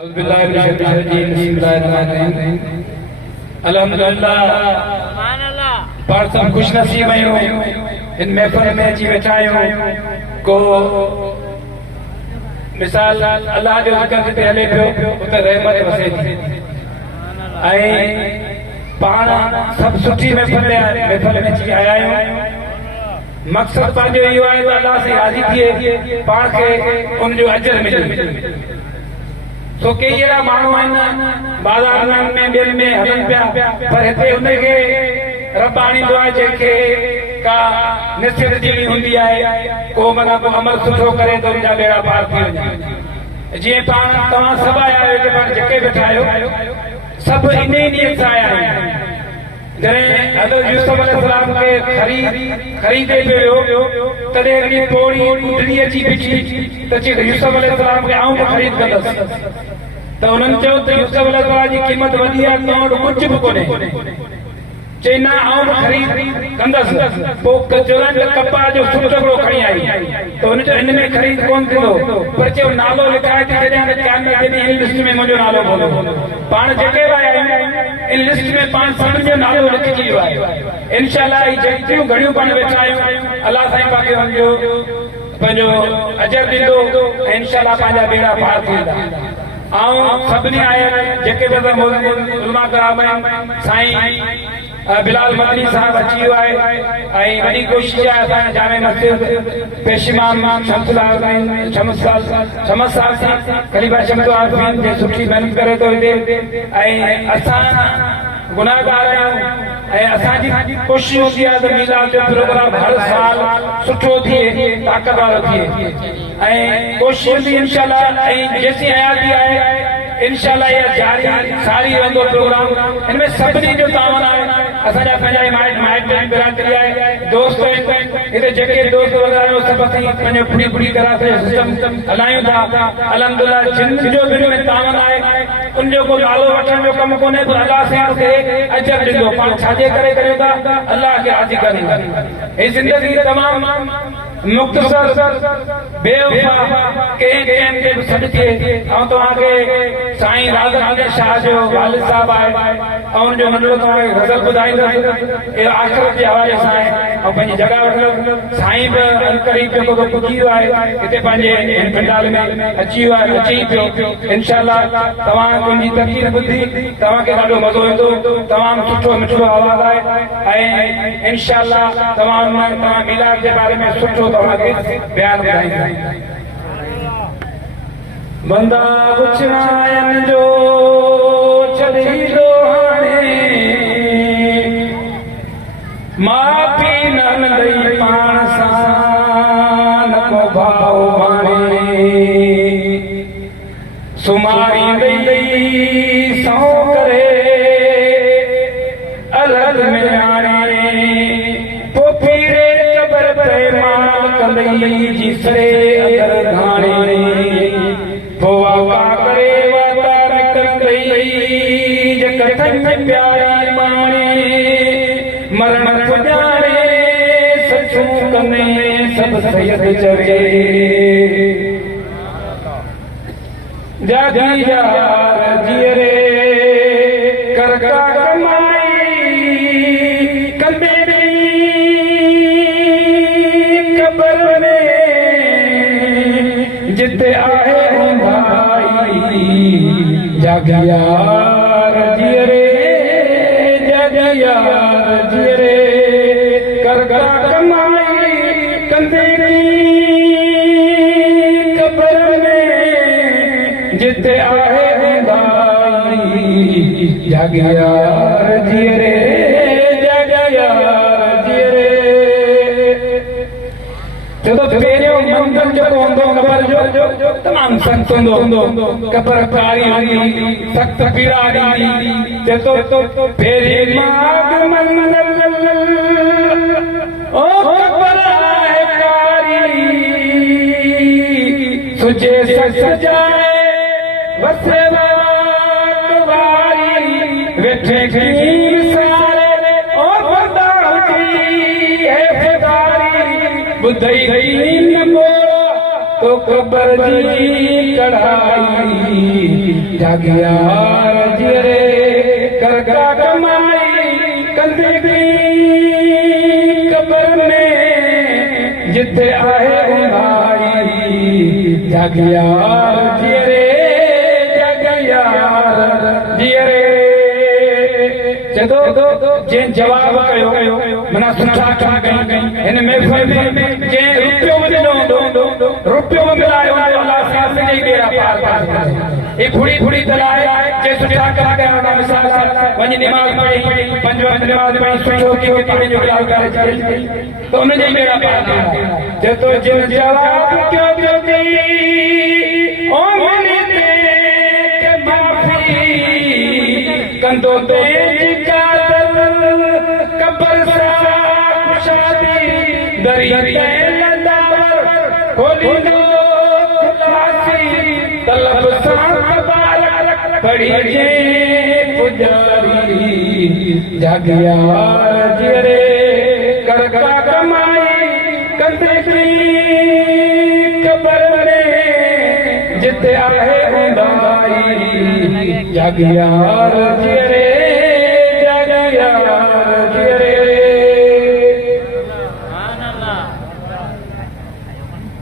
अल्हम्दुलिल्लाह पर सब खुश नसीब आहियूं इन महफ़िल में अची वेठा आहियूं को मिसाल अल्लाह जो ज़िक्र जिते हले पियो उते रहमत वसे थी ऐं पाण सभु सुठी महफ़िल में अची आया आहियूं मक़सद पंहिंजो इहो आहे त अल्लाह सां राज़ी थिए पाण खे उन जो अजर मिले तो कई अहिड़ा माण्हू आहिनि बाज़ार में ॿियनि में हलनि पिया पर हिते हुनखे रब आणींदो आहे जंहिंखे का निश्चित ॾियणी हूंदी आहे को माना को अमल सुठो करे त हुनजा बेड़ा पार थी वञनि जीअं पाण तव्हां सभु आया आहियो पाण जेके वेठा आहियो सभु इन ई नीयत सां आया आहियो जॾहिं हज़रत यूसुफ अलैहिस्सलाम खे ख़रीदे पियो तॾहिं हिकिड़ी पोड़ी ॿुढड़ी अची बीठी त चई यूसुफ अलैहिस्सलाम खे आऊं बि ख़रीद कंदसि त उन्हनि चयो त यूसुफ अलैहिस्सलाम जी क़ीमत वधी आहे तो वटि कुझु बि कोन्हे चई न आऊं बि ख़रीद कंदसि पोइ चवनि त कपा जो सुठो हिकिड़ो खणी आई त हुन चयो हिन में ख़रीद कोन थींदो पर चयो नालो लिखाए थी छॾियां त इन लिस्ट में मुंहिंजो नालो कोन्हे पाण जेके बि आया आहियूं इन लिस्ट में पाण सभिनि जो नालो लिखिजी वियो आहे इंशाअल्लाह ही जेतियूं घणियूं पाण वेठा आहियूं अलाह साईं पाण खे हुनजो पंहिंजो अजर ॾींदो ऐं इंशाअल्लाह पंहिंजा बेड़ा पार थींदा ऐं सभिनी आया जेके बि उलमा कराम आहिनि साईं बिलाल मदनी साहब अची वियो आहे ऐं वॾी कोशिशि आहे असांजा जामे मस्जिद पेशिमाम शमस साहब सां ख़लीफ़ा शमस आफ़ीन जे सुठी महिनत करे थो हिते ऐं असां गुनाहगार आहियूं ऐं असांजी कोशिशि हूंदी आहे त मीलाद जो प्रोग्राम हर साल सुठो थिए ताक़त वारो थिए ऐं कोशिशि हूंदी इंशाअल्लाह ऐं जेसीं हयाती आहे इंशाअल्लाह इहा जारी सारी रहंदो प्रोग्राम इनमें सभिनी जो तावन आहे असांजा पंहिंजा माइट बिरादरी आहे दोस्त हिते जेके दोस्त वग़ैरह सभु असीं पंहिंजो पूरी पूरी तरह सां सिस्टम हलायूं था अल्हम्दुलिल्लाह जिन जो बि में तावन आहे उनजो को नालो वठण जो कमु कोन्हे पर अलाह सां खे अजर ॾींदो पाण छाजे करे करियूं था अलाह खे राज़ी करियूं था ही ज़िंदगी तमामु मुख़्तसर बेवफा कंहिं खे बि सॾु थिए ऐं तव्हांखे साईं राधा शाह जो वालिद साहब आहे ऐं हुनजो नंढड़ो तव्हांखे गज़ल ॿुधाईंदुसि इहो आख़िरत जे हवाले सां आहे ऐं पंहिंजी जॻह वठंदुसि साईं बि करीब जेको पुॼी वियो आहे हिते पंहिंजे पंडाल में अची वियो आहे अची पियो इंशाअल्लाह तव्हां मुंहिंजी तक़रीर ॿुधी तव्हांखे ॾाढो मज़ो ईंदो तमामु सुठो मिठो आवाज़ आहे ऐं इंशाअल्लाह तव्हां मीलाद जे बारे में सुठो तव्हांखे बयान ॿुधाईंदा बंदा पुछायन जो चली दो हाणे मां पी न दई पाण सां न को भाव बाणे सुमारी दई सौ करे अलग में आणे पो पीरे कबर पे माल कंदई जिसरे अगर घाणे मरण पुॼाणे सचूं कने सभु सैयद चवे जागी यार जीअरे कर का कमाई कंदे कबर में जिते आहे भाई जागी यार जीअरे यार जीरे कर कमाई कंदे कबर में जिते आहे भाई जाग यार जीरे जाग यार जीरे जदों पहिरियों मंज़िल जेको हूंदो कबर जो तमामु सख़्त हूंदो कबर कारी हूंदी सख़्त पीड़ा ॾींदी जेको पहिरीं माग मंज़िल ओ कबर आहे कारी सुजे सजाए वसे वारी वेठे कीर सारे ओ बंदा हुजी है फ़िदारी ॿुधई गई न बोला तो कबर जी कढ़ाई जागियार जियरे करका कमाई कंदे कबर में जिथे आहे उंधाई जागियार जियरे जागियार जियरे जदो जिन जवाब कयो मना सुठा कहा गई इन महफिल में जे रुपयो मिलायो अल्लाह सां सॼी बेड़ा पार पार ए खुड़ी खुड़ी तलाए जे सुठा कहा गया ना मिसाल वञी नमाज़ पढ़ी पंज वक्त नमाज़ पढ़ी सुठो कियो कि जो ॻाल्हि करे तो उन जे बेड़ा पार जे तो जिन जवाब कयो दी ओ मनी ते के माफ़ी कंदो ते कबर सा शादी दरिया लंदावर खोली दो खुलासी तलब सा तबारक पड़ी जे पुजारी जागियार जियरे करका कमाई कंदे कबर में जिते आहे उंधाई जागियार जियरे